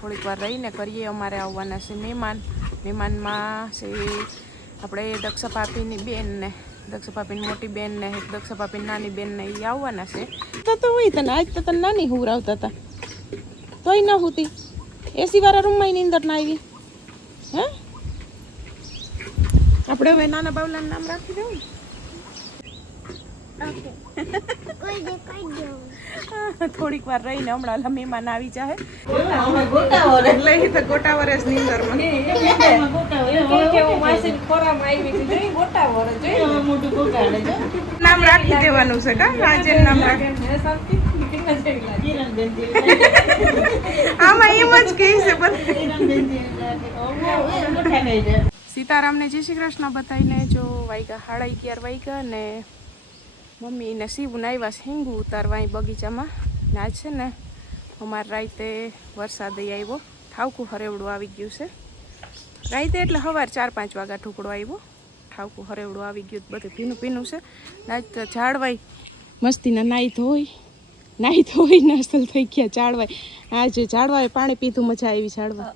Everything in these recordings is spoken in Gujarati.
થોડીક વાર રહીને કરીએ. અમારે આવવાના છે મહેમાનમાં છે આપણે દક્ષા ભાભીની બેન ને દક્ષા ભાભીની મોટી બેન ને દક્ષા ભાભીની નાની બેન ને એ આવવાના છે. તો હોય તને આજ તો તને નાની હુર આવતા હતા તોય ન હોતી એસી વાળા રૂમમાં ની અંદર ના આવી. હે આપણે હવે નાના બાવલાનું નામ રાખી દઉં. થોડીક વાર રહીને હમણાં મહેમાન આવી જાય એટલે ગોટા વરસ ની અંદર નામ રાખી દેવાનું છે કા રાજન નામ આમાં એમ જ કહે છે. સીતારામને જય શ્રી કૃષ્ણ બતાવીને જો વાગ્યા 11:30 વાગ્યા ને મમ્મી ને શિવને આવ્યા છે હિંગુ ઉતારવા અહીં બગીચામાં. ને આજ છે ને અમારે રાતે વરસાદ આવ્યો ઠાવકું હરેવડું આવી ગયું છે. રાતે એટલે સવારે 4-5 વાગ્યા ઠુકડો આવ્યો ઠાવકું હરેવડું આવી ગયું બધું ભીનું ભીનું છે. આજ તો ઝાડવાઈ મસ્તીના નાહી ધોઈ ને અસલ થઈ ગયા ઝાડવાઈ. આજે ઝાડવાએ પાણી પીધું મજા આવી. ઝાડવા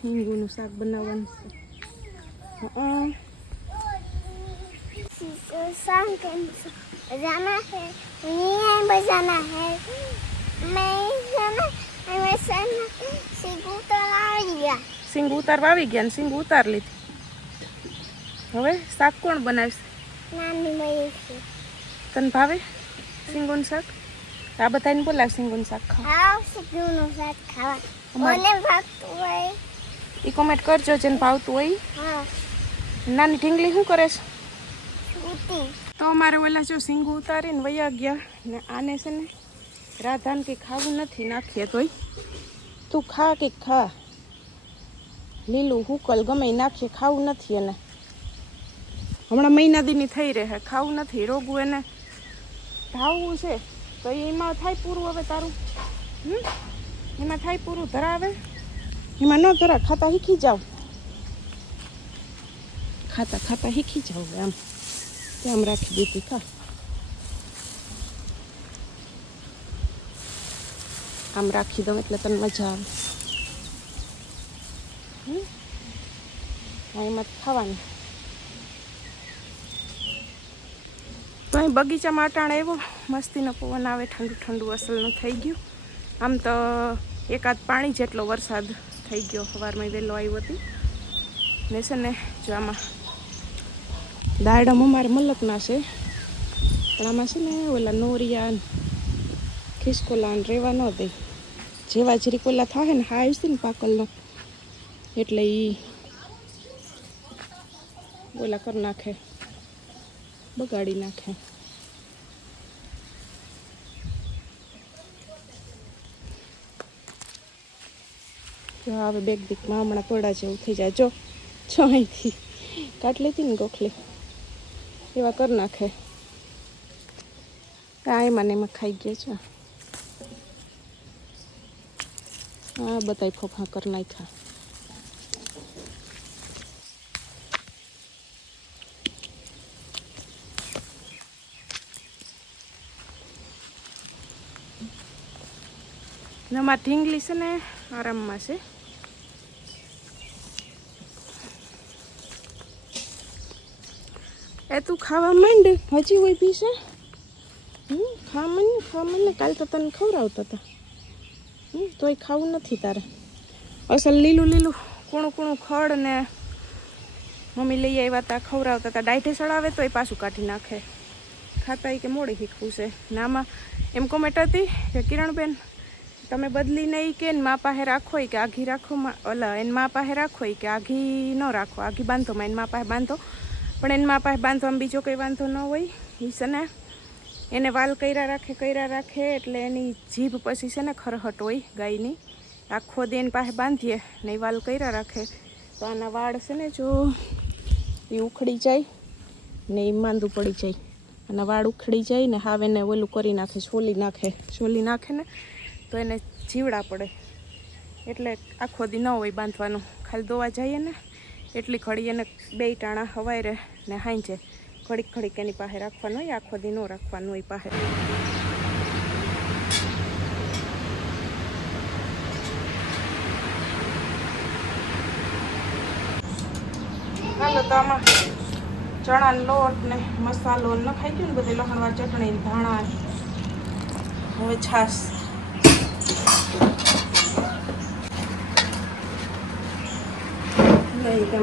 હિંગુનું શાક બનાવવાનું છે. સિંગ ઉતારવા આવી ગયા ને સિંગ ઉતાર લીધી. હવે શાક કોણ બનાવશે? તને ભાવે સિંગોનું શાક? આ બધાને બોલાવ સિંગોનું શાક ખાવા. એ કોમેન્ટ કરજો જેને ભાવતું હોય. નાની ઢીંગલી શું કરે છે? તો અમારે ઓલા જો સિંગુ ઉતારીને વયા ગયા ને આને છે ને રાધાને કંઈ ખાવું નથી નાખીએ તોય તું ખા કે ખા લીલું હુકલ ગમે નાખીએ ખાવું નથી એને. હમણાં મહિના દીની થઈ રહે ખાવું નથી રોગું એને ભાવવું છે તો એમાં થાય પૂરું. હવે તારું એમાં થાય પૂરું ધરાવે એમાં ન ધરા ખાતા શીખી જાઓ ખાતા શીખી જાઓ. આમ કેમ રાખી દીધી ખા આમ રાખી દઉં એટલે તને મજા આવે. એમાં ખાવાની તો અહીં બગીચામાં અટાણે આવ્યો મસ્તીનો પવન આવે ઠંડુ ઠંડુ અસલનું થઈ ગયું. આમ તો એકાદ પાણી જેટલો વરસાદ થઈ ગયો સવારમાં વહેલો આવ્યો હતી ને છે ને જો આમાં દાડમ અમારે મલકના છે પણ આમાં છે ને ઓલા નોરિયા ખિસકોલા રેવા ન દે જેવા જરીક ઓલા થાય ને હા છે ને પાકલનો એટલે એ ઓલા કરી નાખે બગાડી નાખે. હવે બેગ દીકમાં હમણાં તોડા જેવું થઈ જાય. જો અહીંથી કાઢ લેતી ને ગોખલી એવા કરી નાખે. એમાં ને એમાં ખાઈ ગયા છે. હા બધા ફોફા કરી નાખ્યા. અમારે ઢીંગલી છે ને આરામમાં છે. એ તું ખાવા માંડ હજી હોય પીશે. ખા મને કાલ તો તને ખવડાવતા હતા તોય ખાવું નથી તારે. અસલ લીલું કૂણું ખડ ને મમ્મી લઈ આવ્યા હતા ખવડાવતા હતા. ડાયઠે સડાવે તોય પાછું કાઢી નાખે. ખાતા કે મોડી શીખવું છે ને આમાં એમ કોમેન્ટ હતી કે કિરણબેન તમે બદલી નહીં કે મા પાસે રાખો કે આઘી રાખો એને મા પાસે રાખો કે આઘી ન રાખો આઘી બાંધોમાં એને મા પાસે બાંધો પણ એને મા પાસે બાંધવામાં બીજો કંઈ વાંધો ન હોય. એ છે ને એને વાલ કર્યા રાખે એટલે એની જીભ પછી છે ને ખરહટ હોય ગાયની. આખો દી એની પાસે બાંધીએ ને એ વાલ કર્યા રાખે તો આના વાળ છે ને જો એ ઉખડી જાય ને એ માંદું પડી જાય. આના વાળ ઉખડી જાય ને હાવ એને ઓલું કરી નાખે છોલી નાખે ને તો એને જીવડા પડે એટલે આખો દી ન હોય બાંધવાનું. ખાલી દોવા જઈએ ને એટલી ઘડી એને 2 ટાણા હવાય રહે ને હાંજે ઘડીક ઘડીક એની પાસે રાખવાનું હોય, આખો દી ન રાખવાનું હોય પાસે. હાલો તો આમાં ચણાનો લોટ ને મસાલો નખાઈ ગયો ને બધી લસણવાર ચટણી ધાણા. હવે છાશ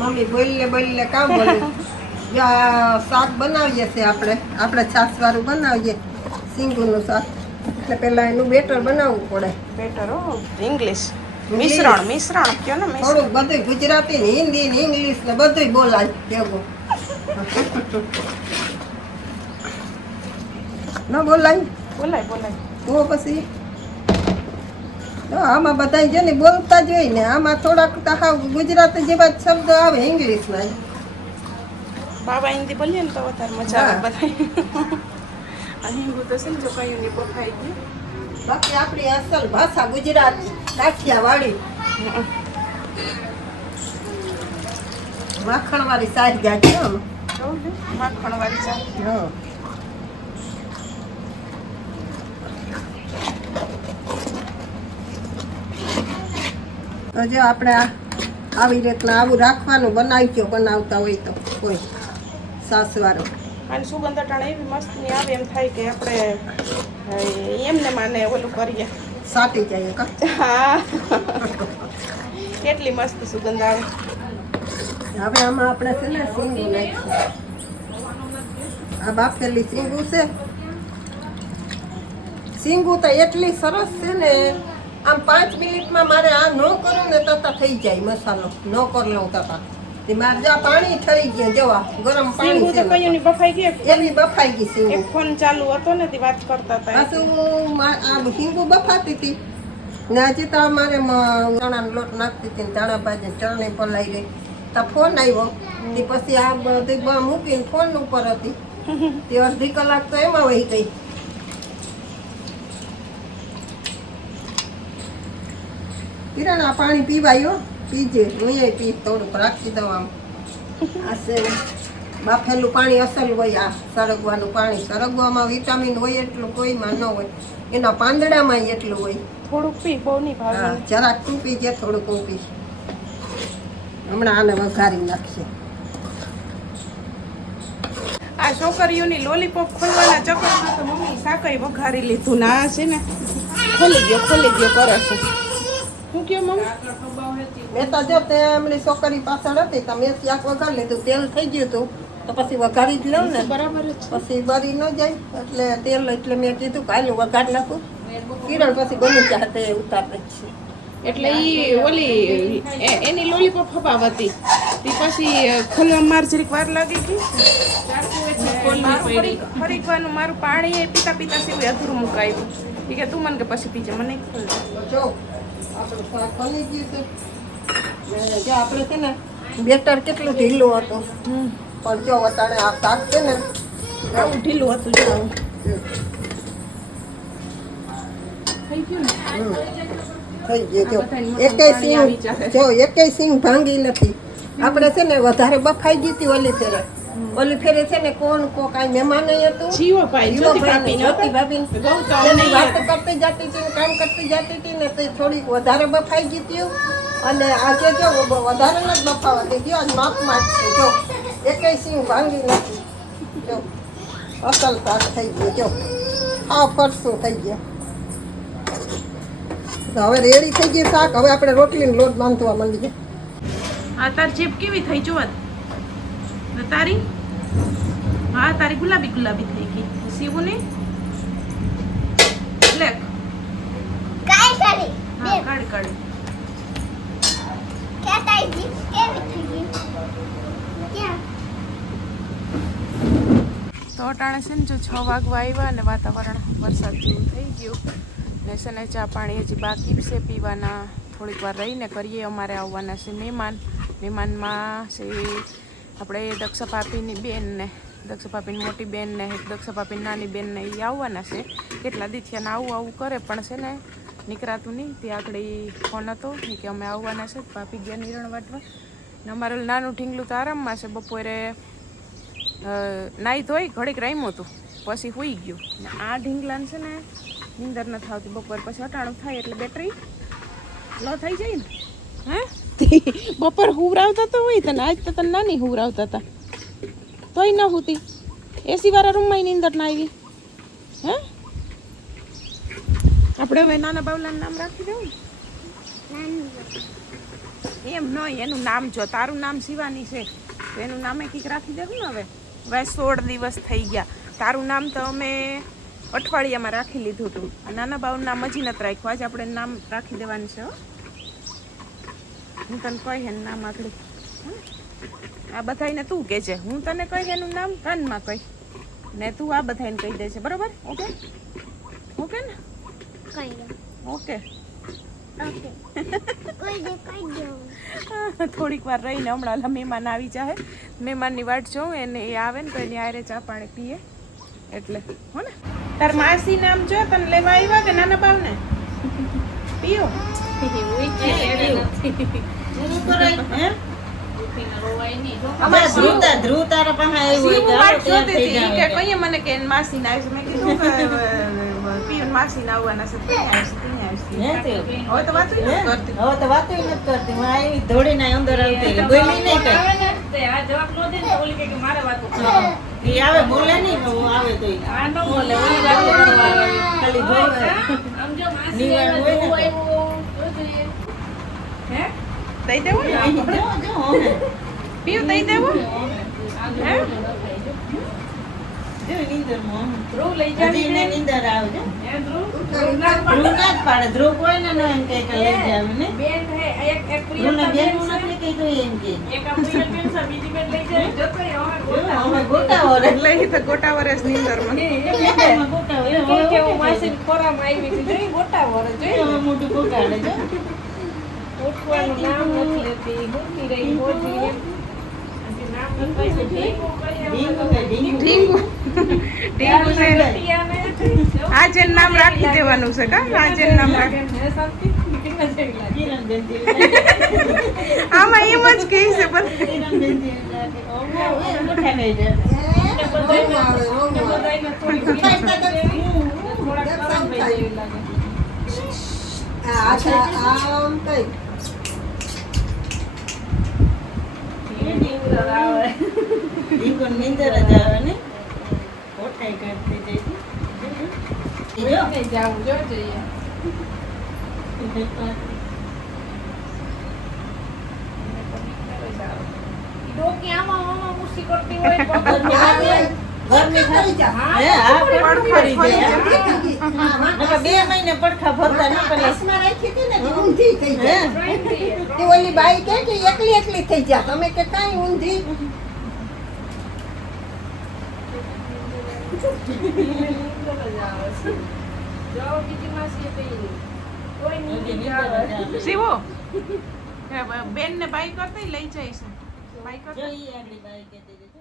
મમ્મી બોલીને કામ બોલું. શાક બનાવીએ છીએ આપણે છાશવાળું બનાવીએ સિંગુનું શાક, એટલે પહેલા એનું બેટર બનાવવું પડે. બેટર ઇંગ્લિશ મિશ્રણ કયો ને થોડું બધું ગુજરાતી ને હિન્દી ને ઇંગ્લિશ ને બધું બોલાય ભેગું. ન બોલાય તો પછી આમાં બધા છે ને બોલતા જ હોય ને, આમાં થોડાક ગુજરાતી જેવા શબ્દ આવે ઇંગ્લિશના. બાબા હિન્દી બોલીએ ને તો વધારે મજા આવે બધા. અહીં હું તો છે ને જો કયું નહીં બફાઈ ગયું. બાકી આપણી અસલ ભાષા ગુજરાતી કાઠિયાવાડી માખણવાળી સારી જાય છે. માખણવાળી સારી. હા. તો જો આપણે આવી રીતના આવું રાખવાનું બનાવતા હોય તો કોઈ સાસવારો. અને સુગંધ અટાણે એવી મસ્ત ની આવે એમ થાય કે આપણે એમને માને ઓલું કરીએ સાટી જાય કા. હા કેટલી મસ્ત સુગંધ આવે. હવે આમાં આપણે છે ને સિંગું નાખીશું. આ બાફેલી સિંગું છે. સિંગું તો એટલી સરસ છે ને, આમ 5 મિનિટમાં મારે આ ન કરું ને તતા થઈ જાય મસાલો. ન કરી લઉં તતા મારે જા પાણી ઠરી ગયા જવા ગરમ પાણી છે. કયું બફાઈ ગઈ એવી બફાઈ ગઈ સિંગું. એક ફોન ચાલુ હતો ને તે વાત કરતા હતા. પાછું આ સિંગું બફાતી હતી ને હજી તો અમારે ચણાનો લોટ નાખતી હતી ને ધાણા ભાજી ચટણી પલાઈ ગઈ તો ફોન આવ્યો. તે પછી આ બધું મૂકીને ફોન ઉપર હતી તે અડધી કલાક તો એમાં વહી ગઈ. કિરણ પાણી પીવાયો પીજે હું પી થોડુંક રાખી દઉં. આમ આ છે બાફેલું પાણી અસલ હોય. આ સરગવાનું પાણી, સરગવામાં વિટામિન હોય એટલું કોઈમાં ન હોય, એના પાંદડામાં એટલું હોય. થોડુંક પી, બહુ નહીં ભાવે. જરાક તું પીજે, થોડુંક હું પીશ. હમણાં આને વઘારી નાખશે. આ છોકરીઓની લોલીપોપ ખોલવાના ચક્કરમાં તો મમ્મી સાકઈ વઘારી લીધું ને આ છે ને ખોલી ગયો કરે છે. શું કહો મમ્મી? મેં તો જો તે એમની છોકરી પાછળ હતી તો મેં શાક વઘારી લીધું. તેલ થઈ ગયું હતું તો પછી વઘારી જ લઉં ને, બરાબર જ. પછી બરી ન જાય એટલે તેલ, એટલે મેં કીધું કે હાલ વઘારી નાખું. કિરણ પછી બની ચાહતે ઉતારે છે. એટલે ઈ ઓલી એની લોલીપોપ હપાવતી તી પછી ખોલવા માર જરીક વાર લાગી ગઈ. ખરીકવાનું મારું પાણી પીતા પીતા સિવાય અધૂરું મુકાયું. એ કે તું મને કે પછી પીજે, મને જો આપણું શાક બની ગયું છે. જો આપણે છે ને બેટર કેટલું ઢીલું હતું, પણ જો અત્યારે આ શાક છે ને આવું ઢીલું હતું. જો આવું થઈ ગયું ને. થઈ ગયું. જો એકેય સિંગ ભાંગી નથી. આપણે છે ને વધારે બફાઈ ગઈ હતી ઓલી ફેરે છે ને કોણ કાંઈ મહેમાન હતું, જ્યોતિ ભાભી વાત કરતી જતી હતી, કામ કરતી જતી હતી ને તે થોડીક વધારે બફાઈ ગઈ હતી. અને આજે જો વધારે નથી બફાવા દીધી, આજ માપમાં જ છે. જો એકેય સિંગ ભાંગી નથી. જો અસલ શાક થઈ ગયું. જો આ ફરસું થઈ ગયા. હવે રેડી થઈ ગઈ શાક. હવે આપણે રોટલીનો લોટ બાંધવા માંડી જાય. આ તાર જીભ કેવી થઈ જોત તારી? હા તારી ગુલાબી થઈ ગઈ. સીવું ને બ્લેક કાઈ સારી હા કાળી કે તારી જીભ કેવી થઈ ગઈ? ક્યાં તો અટાણે છે ને જો 6 વાગવા આવ્યા અને વાતાવરણ વરસાદ જેવું થઈ ગયું ને છે ને ચા પાણી હજી બાકી છે પીવાના. થોડીક વાર રહીને કરીએ. અમારે આવવાના છે મહેમાનમાં છે આપણે દક્ષા ભાભીની બેન ને દક્ષા ભાભીની મોટી બેન ને દક્ષા ભાભીની નાની બેન ને એ આવવાના છે. કેટલા દીથી આવું કરે પણ છે ને નીકળાતું નહીં. ત્યાં આગળ ફોન હતો કે અમે આવવાના છે. ભાભી ગયા નિરણ વાટવા ને અમારું નાનું ઢીંગલું તો આરામમાં છે. બપોરે નાહી ધોઈ ઘડીક રામ્યું હતું પછી સૂઈ ગયું ને આ ઢીંગલાને છે ને નીંદર ન થતી બપોર પછી અટાણું થાય એટલે બેટરી લો થઈ જાય ને હે બપોર હુવરાવતા તો હોય તને આજ તો તને નાની હુવરાવતા હતા તોય ન હોતી એસી વાળા રૂમમાં નીંદર ના આવી હે આપણે હવે નાના બાવલાનું નામ રાખી દેવું એમ નહીં એનું નામ જો તારું નામ શિવાની છે તો એનું નામે કંઈક રાખી દેવું ને હવે 16 દિવસ થઈ ગયા તારું નામ તો અમે અઠવાડિયામાં રાખી લીધું હતું નાના બાવનું નામ હજી નથી રાખ્યું આજે આપણે નામ રાખી દેવાનું છે હો હું તને કહી એનું નામ આગળ આ બધાને તું કહેજે હું તને કહી એનું નામ કાનમાં કહી ને તું આ બધાને કહી દેજે બરોબર ઓકે ઓકે ને ઓકે થોડીક વાર રહીને હમણાં મહેમાન આવી જાય મહેમાનની વાટ જોઉં એને એ આવે ને તો એની આરે ચા પાણી પીએ એટલે હો ને તાર માસી નામ જો તને લેવા આવ્યા કે નાના બાવને પીઓ મને કે માસી ના આવી મેં કીધું પીયું માસી ના આવવાના છે હવે તો વાતો નથી કરતી દોડીને અંદર આવતી બોલી નહીં કઈ આવે બોલે નહીં આવે તો ખાલી દઈ દેવું પીયું દઈ દેવું નીંદર આવે પાડે ધ્રુવ કોઈ ને એમ કઈ લઈ જાવ ને ગોટા વરસ નીંદર મોટું પોકાડે છે આજે નામ રાખી દેવાનું છે કા આજે નામ આમાં એમ જ કહી છે નીંદર જ આવે ને કોઠાઈ કરતી જાવું જો જોઈએ બે મહિને પડખા ભરતા ના ઓલી બાઈ કે એકલી એકલી થઈ જાય તમે કે કઈ ઊંધી શિવો બેન ને બાઈ કરતા લઈ જઈશ બાઈ કરતા જોઈએ આગળ બાઈ કહેતી